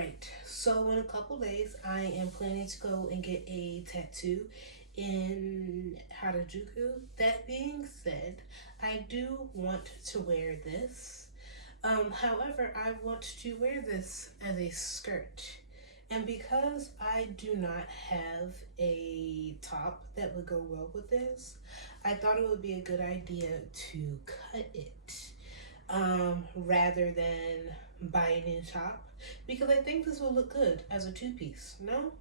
Alright, so in a couple days, I am planning to go and get a tattoo in Harajuku. That being said, I do want to wear this. However, I want to wear this as a skirt. And because I do not have a top that would go well with this, I thought it would be a good idea to cut it rather than buy a new top because I think this will look good as a two-piece, no?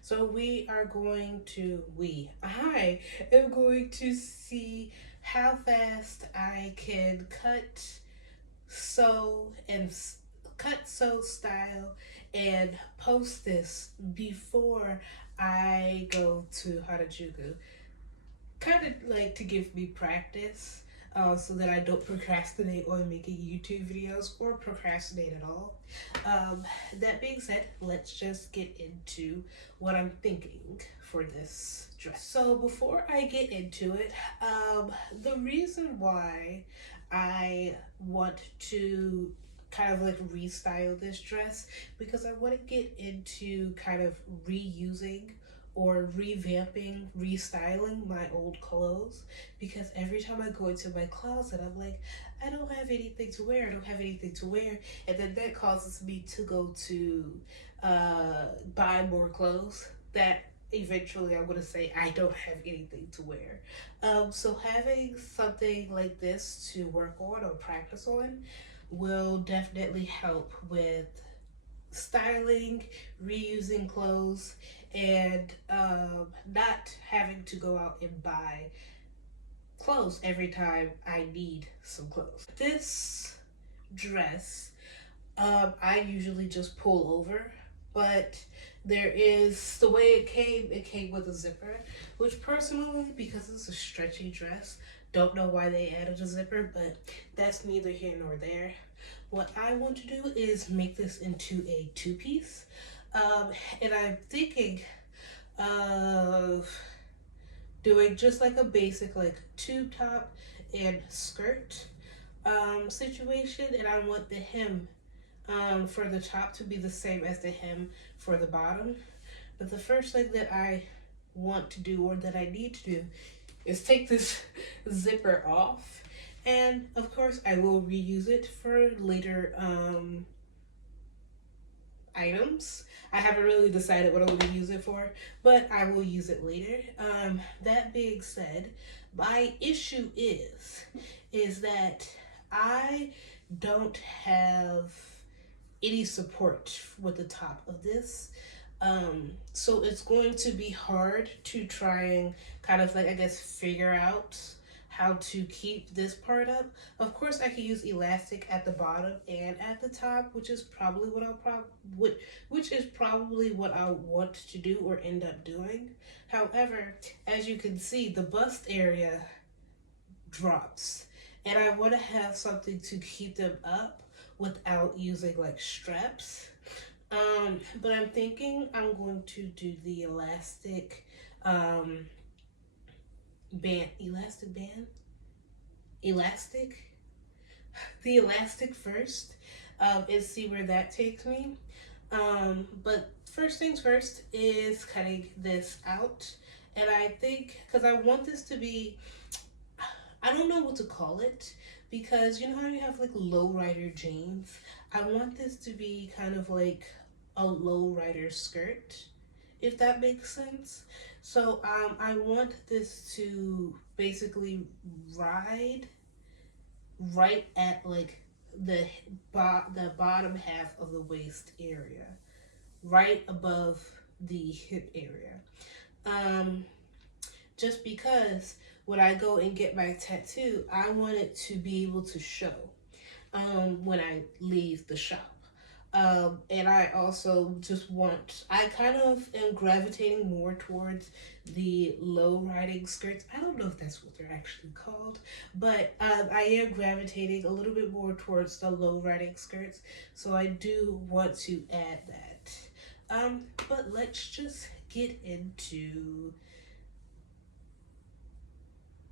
So I am going to see how fast I can sew, and sew, style, and post this before I go to Harajuku. Kind of like to give me practice so that I don't procrastinate on making YouTube videos or procrastinate at all. That being said, let's just get into what I'm thinking for this dress. So before I get into it, the reason why I want to kind of like restyle this dress because I want to get into kind of reusing or revamping, restyling my old clothes because every time I go into my closet, I'm like, I don't have anything to wear, I don't have anything to wear. And then that causes me to go to buy more clothes that eventually I'm going to say I don't have anything to wear. So having something like this to work on or practice on will definitely help with styling, reusing clothes, and not having to go out and buy clothes every time I need some clothes. This dress, I usually just pull over, but there is the way it came with a zipper, which personally, because it's a stretchy dress, don't know why they added a zipper, but that's neither here nor there. What I want to do is make this into a two-piece, and I'm thinking of doing just like a basic like tube top and skirt situation, and I want the hem for the top to be the same as the hem for the bottom. But the first thing that I want to do or that I need to do is take this zipper off, and of course I will reuse it for later items. I haven't really decided what I'm going to use it for, but I will use it later. That being said, my issue is that I don't have any support with the top of this. So it's going to be hard to try and kind of like, I guess, figure out how to keep this part up. Of course, I can use elastic at the bottom and at the top, which is probably what I want to do or end up doing. However, as you can see, the bust area drops, and I want to have something to keep them up without using like straps. But I'm thinking I'm going to do the elastic elastic, the elastic first, and see where that takes me. But first things first is cutting this out, and I think because I want this to be, I don't know what to call it because you know how you have like lowrider jeans. I want this to be kind of like a lowrider skirt, if that makes sense. So I want this to basically ride right at like the bottom half of the waist area, right above the hip area. Um, just because when I go and get my tattoo, I want it to be able to show when I leave the shop. And I also just I kind of am gravitating more towards the low riding skirts. I don't know if that's what they're actually called, but I am gravitating a little bit more towards the low riding skirts. So I do want to add that. But let's just get into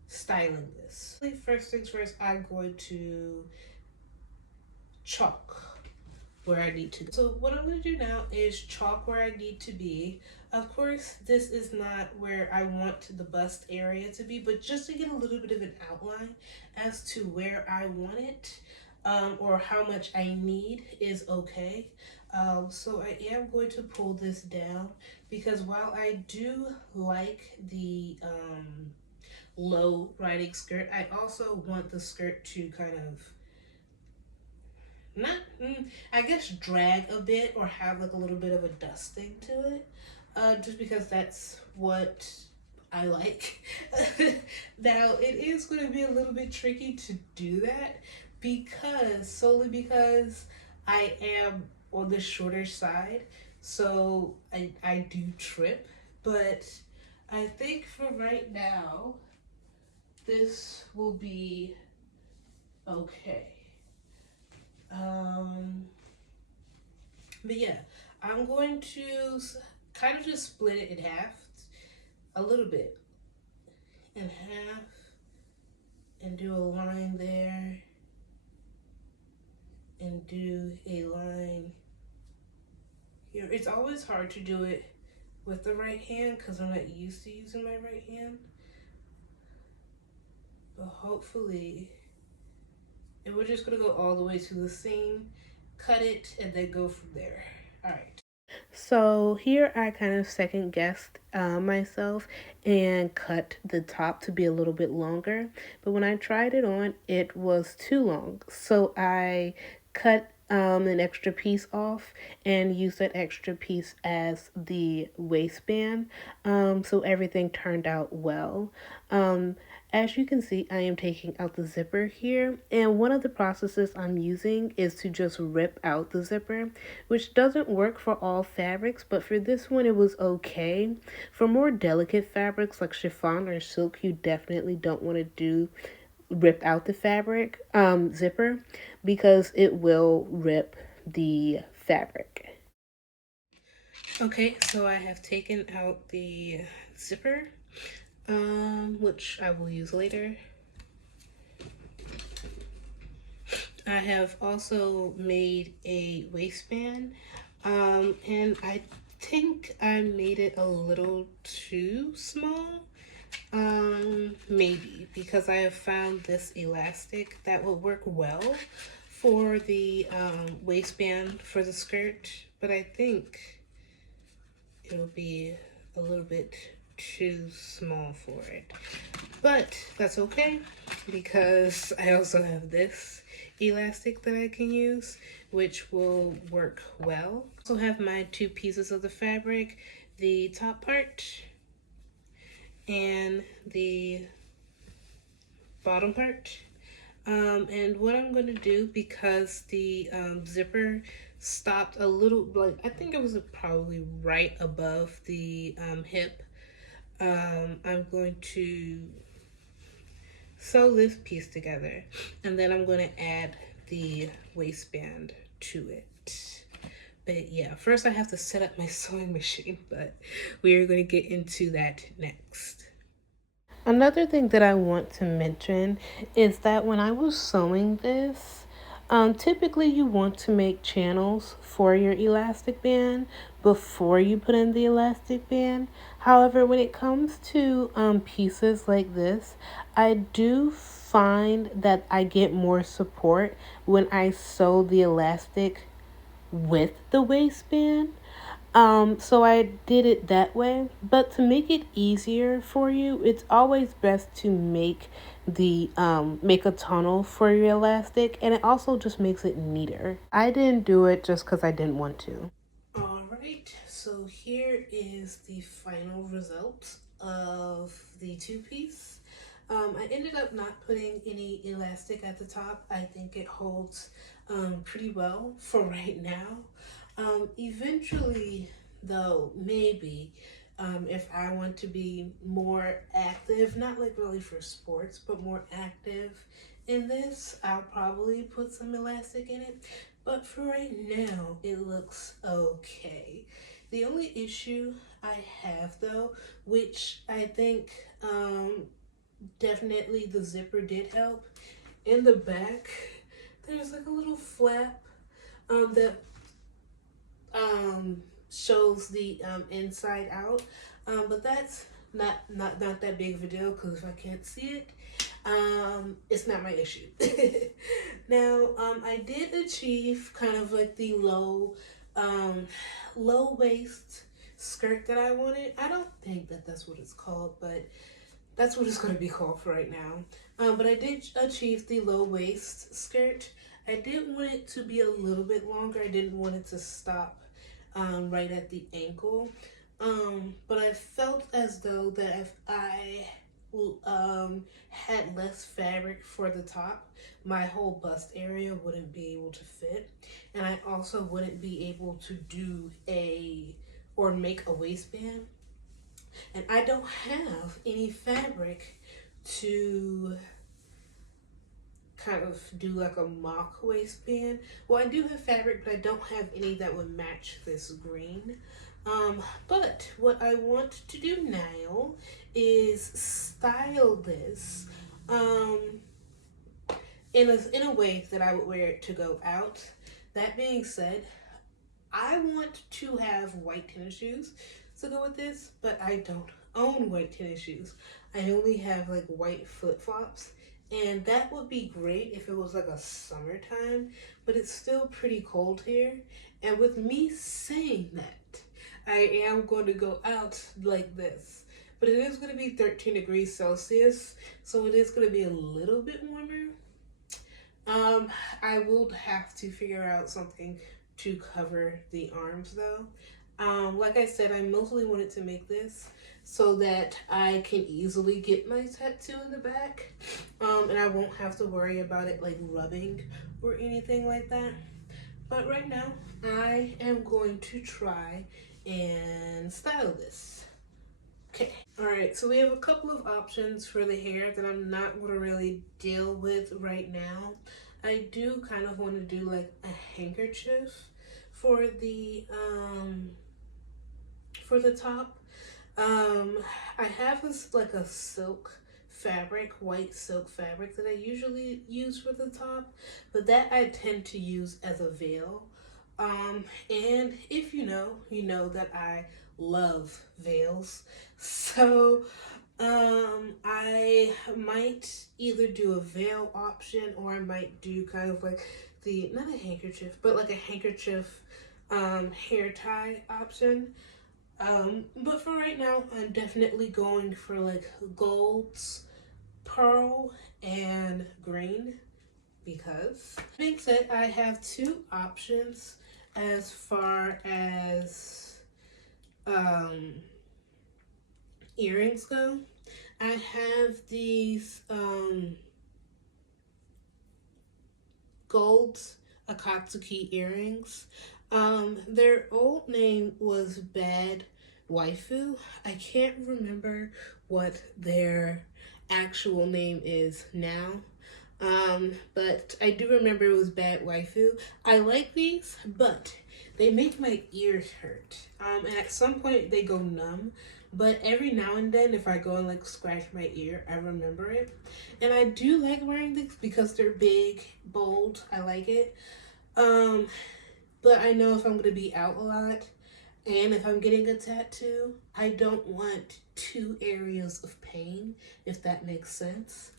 styling this. First things first, I'm going to chalk where I need to go. So what I'm going to do now is chalk where I need to be. Of course, this is not where I want the bust area to be, but just to get a little bit of an outline as to where I want it, or how much I need is okay. So I am going to pull this down because while I do like the low riding skirt, I also want the skirt to kind of not I guess drag a bit or have like a little bit of a dusting to it, just because that's what I like. Now it is going to be a little bit tricky to do that because solely because I am on the shorter side, so I do trip, but I think for right now this will be okay. um But yeah, I'm going to kind of just split it in half, a little bit, in half, and do a line there, and do a line here. It's always hard to do it with the right hand because I'm not used to using my right hand. But hopefully, and we're just gonna go all the way to the seam, cut it, and then go from there. All right. So here I kind of second guessed myself and cut the top to be a little bit longer. But when I tried it on, it was too long. So I cut an extra piece off and used that extra piece as the waistband. So everything turned out well. Um, as you can see, I am taking out the zipper here, and one of the processes I'm using is to just rip out the zipper, which doesn't work for all fabrics, but for this one it was okay. For more delicate fabrics like chiffon or silk, you definitely don't want to do rip out the fabric zipper because it will rip the fabric. Okay, so I have taken out the zipper, which I will use later. I have also made a waistband, and I think I made it a little too small. Maybe because I have found this elastic that will work well for the waistband for the skirt, but I think it'll be a little bit too small for it. But that's okay because I also have this elastic that I can use, which will work well. I also have my two pieces of the fabric, the top part and the bottom part. And what I'm going to do, because the zipper stopped a little, like I think it was probably right above the hip, I'm going to sew this piece together, and then I'm going to add the waistband to it. But yeah, first I have to set up my sewing machine, but we are going to get into that next. Another thing that I want to mention is that when I was sewing this, typically you want to make channels for your elastic band before you put in the elastic band. However, when it comes to pieces like this, I do find that I get more support when I sew the elastic with the waistband. So I did it that way. But to make it easier for you, it's always best to make a tunnel for your elastic, and it also just makes it neater. I didn't do it just because I didn't want to. Alright, so here is the final result of the two-piece. I ended up not putting any elastic at the top. I think it holds pretty well for right now. Eventually, though, maybe if I want to be more active, not like really for sports, but more active in this, I'll probably put some elastic in it. But for right now, it looks okay. The only issue I have, though, which I think definitely the zipper did help, in the back, there's like a little flap that shows the inside out. But that's not that big of a deal because if I can't see it, it's not my issue. Now, I did achieve kind of like the low waist skirt that I wanted. I don't think that that's what it's called, but that's what it's going to be called for right now. But I did achieve the low waist skirt. I did want it to be a little bit longer. I didn't want it to stop right at the ankle. But I felt as though that if I had less fabric for the top, my whole bust area wouldn't be able to fit. And I also wouldn't be able to do or make a waistband. And I don't have any fabric to kind of do like a mock waistband. Well, I do have fabric, but I don't have any that would match this green. But what I want to do now is style this in a way that I would wear it to go out. That being said, I want to have white tennis shoes to go with this, but I don't own white tennis shoes. I only have like white flip-flops, and that would be great if it was like a summertime, but it's still pretty cold here. And with me saying that, I am going to go out like this. But it is going to be 13 degrees Celsius, so it is going to be a little bit warmer. I will have to figure out something to cover the arms though. Like I said, I mostly wanted to make this so that I can easily get my tattoo in the back. And I won't have to worry about it like rubbing or anything like that. But right now, I am going to try and style this. Okay. Alright, so we have a couple of options for the hair that I'm not going to really deal with right now. I do kind of want to do like a handkerchief for the top. I have this like a silk fabric, white silk fabric that I usually use for the top, but that I tend to use as a veil. And if you know that I love veils. So I might either do a veil option or I might do kind of like not a handkerchief, but like a handkerchief hair tie option. But for right now, I'm definitely going for like golds, pearl, and green because being said, I have two options as far as earrings go. I have these gold Akatsuki earrings. Their old name was Bad Waifu. I can't remember what their actual name is now. But I do remember it was Bad Waifu. I like these, but they make my ears hurt. And at some point they go numb. But every now and then, if I go and like scratch my ear, I remember it. And I do like wearing these because they're big, bold. I like it. But I know if I'm going to be out a lot and if I'm getting a tattoo, I don't want two areas of pain, if that makes sense.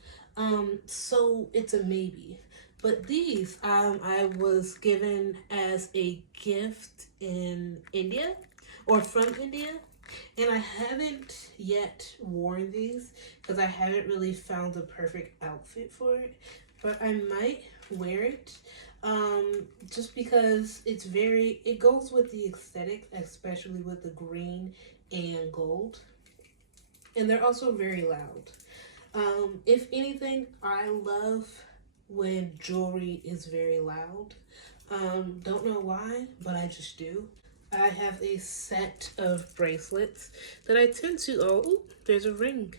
So it's a maybe. But these, I was given as a gift in India or from India. And I haven't yet worn these because I haven't really found the perfect outfit for it. But I might wear it just because it goes with the aesthetic, especially with the green and gold. And they're also very loud. If anything, I love when jewelry is very loud. Don't know why, but I just do. I have a set of bracelets that I tend to, oh, there's a ring,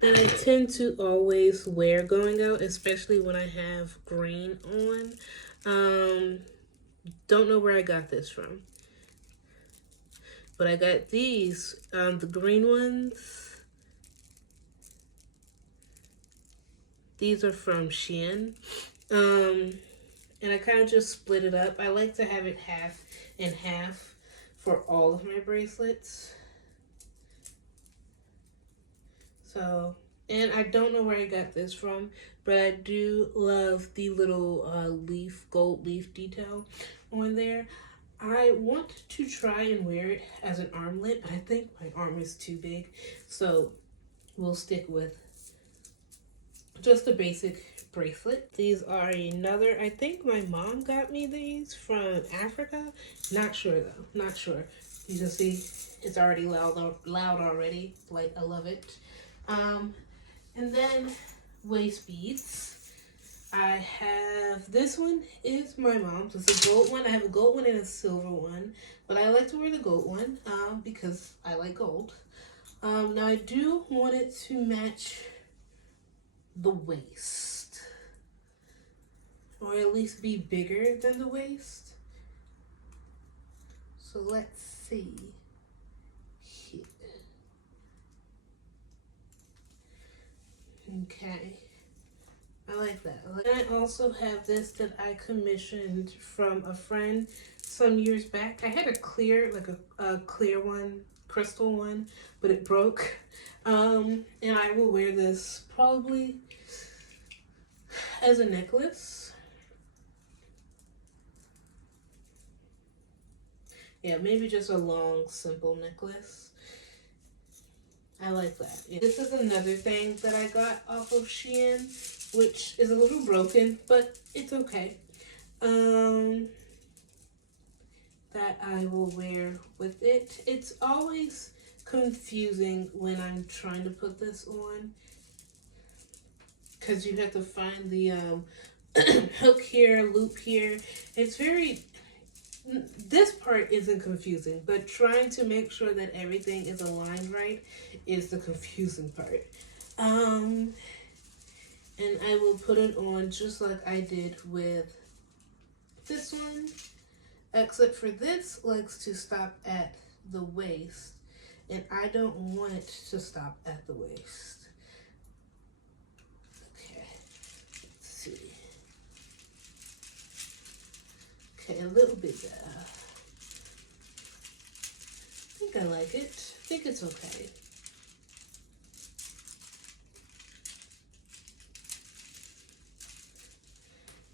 that I tend to always wear going out, especially when I have green on. Don't know where I got this from, but I got these, the green ones. These are from Shein. And I kind of just split it up. I like to have it half and half for all of my bracelets. So, and I don't know where I got this from, but I do love the little gold leaf detail on there. I want to try and wear it as an armlet, but I think my arm is too big, so we'll stick with just a basic bracelet. These are another, I think my mom got me these from Africa. Not sure though, not sure. You can see it's already loud already. Like, I love it. And then waist beads. I have, this one is my mom's. It's a gold one. I have a gold one and a silver one, but I like to wear the gold one because I like gold. Now I do want it to match the waist, or at least be bigger than the waist. So let's see. Okay, I like that. And I also have this that I commissioned from a friend some years back. I had a clear, like a clear one, crystal one, but it broke. And I will wear this probably as a necklace. Yeah, maybe just a long, simple necklace. I like that. Yeah. This is another thing that I got off of Shein, which is a little broken, but it's okay. That I will wear with it. It's always confusing when I'm trying to put this on, because you have to find the hook here, loop here. It's very, this part isn't confusing, but trying to make sure that everything is aligned right is the confusing part. And I will put it on just like I did with this one, except for this likes to stop at the waist, and I don't want it to stop at the waist. Okay, let's see. Okay, a little bit there. I think I like it. I think it's okay.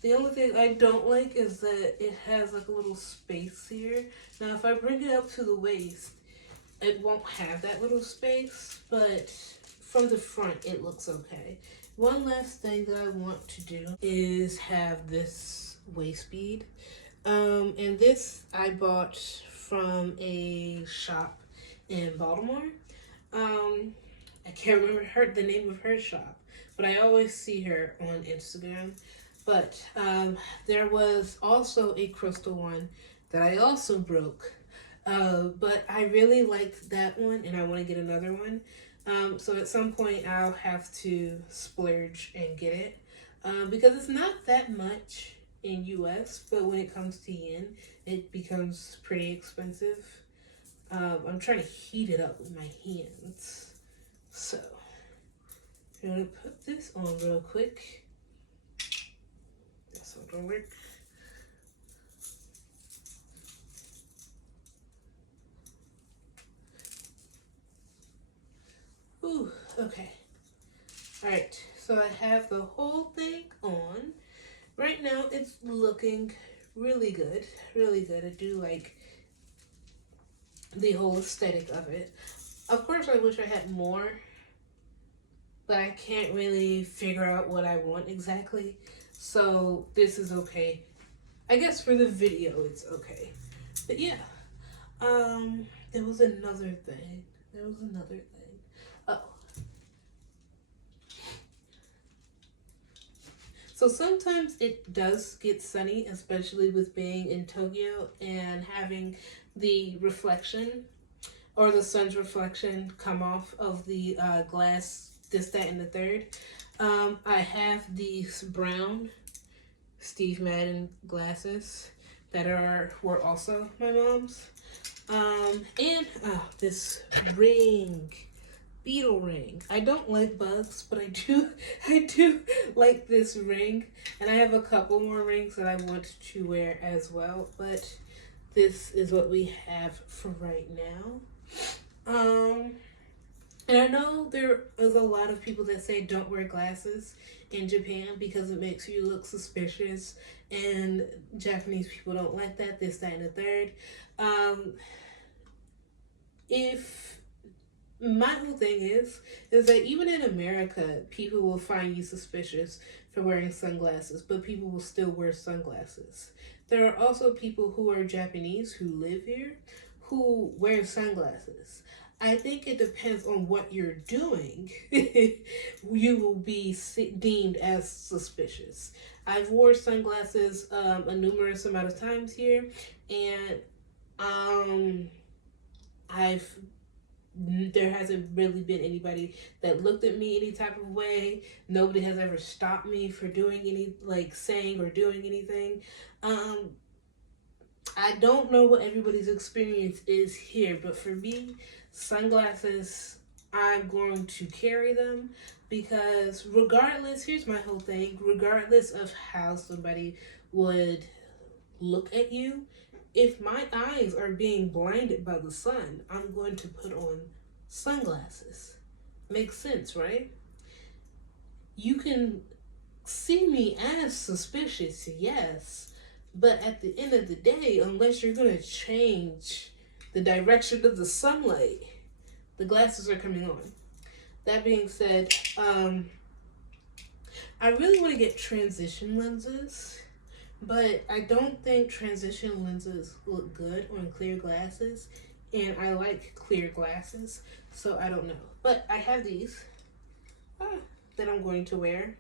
The only thing I don't like is that it has like a little space here. Now, if I bring it up to the waist, it won't have that little space, but from the front, it looks okay. One last thing that I want to do is have this waist bead. And this I bought from a shop in Baltimore. I can't remember the name of her shop, but I always see her on Instagram. But there was also a crystal one that I also broke. But I really liked that one, and I want to get another one. So at some point I'll have to splurge and get it, because it's not that much in US, but when it comes to yen, it becomes pretty expensive. I'm trying to heat it up with my hands. So I'm gonna put this on real quick. That's not gonna work. Ooh, okay. Alright, so I have the whole thing on. Right now it's looking really good. Really good. I do like the whole aesthetic of it. Of course, I wish I had more, but I can't really figure out what I want exactly. So this is okay. I guess for the video it's okay. But yeah. There was another thing. Oh. So sometimes it does get sunny, especially with being in Tokyo and having the reflection or the sun's reflection come off of the glass, this, that, and the third. I have these brown Steve Madden glasses that were also my mom's. And this ring, beetle ring. I don't like bugs, but I do like this ring, and I have a couple more rings that I want to wear as well. But this is what we have for right now. And I know there is a lot of people that say don't wear glasses in Japan because it makes you look suspicious, and Japanese people don't like that, this, that, and the third. If my whole thing is that even in America, people will find you suspicious for wearing sunglasses, but people will still wear sunglasses. There are also people who are Japanese who live here who wear sunglasses. I think it depends on what you're doing. You will be deemed as suspicious. I've wore sunglasses a numerous amount of times here, and I've there hasn't really been anybody that looked at me any type of way. Nobody has ever stopped me for doing any, like, saying or doing anything. I don't know what everybody's experience is here, but for me, sunglasses, I'm going to carry them because regardless, here's my whole thing, regardless of how somebody would look at you, if my eyes are being blinded by the sun, I'm going to put on sunglasses. Makes sense, right? You can see me as suspicious, yes, but at the end of the day, unless you're going to change the direction of the sunlight, the glasses are coming on. That being said, I really want to get transition lenses, but I don't think transition lenses look good on clear glasses, and I like clear glasses, so I don't know. But I have these that I'm going to wear.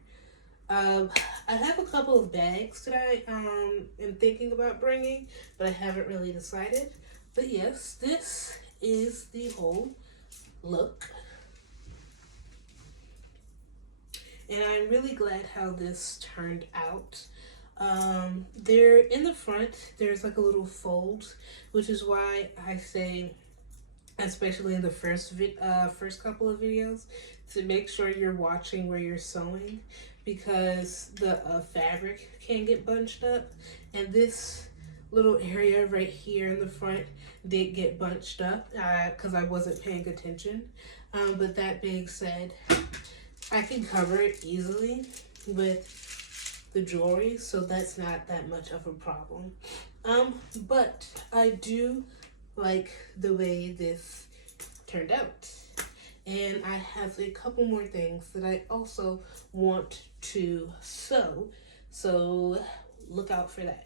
I have a couple of bags that I am thinking about bringing, but I haven't really decided. But yes, this is the whole look. And I'm really glad how this turned out. There in the front, there's like a little fold, which is why I say, especially in the first couple of videos, to make sure you're watching where you're sewing, because the fabric can get bunched up, and this little area right here in the front did get bunched up because I wasn't paying attention. But that being said, I can cover it easily with the jewelry, so that's not that much of a problem. But I do like the way this turned out. And I have a couple more things that I also want to sew, so look out for that.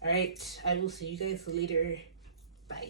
All right, I will see you guys later.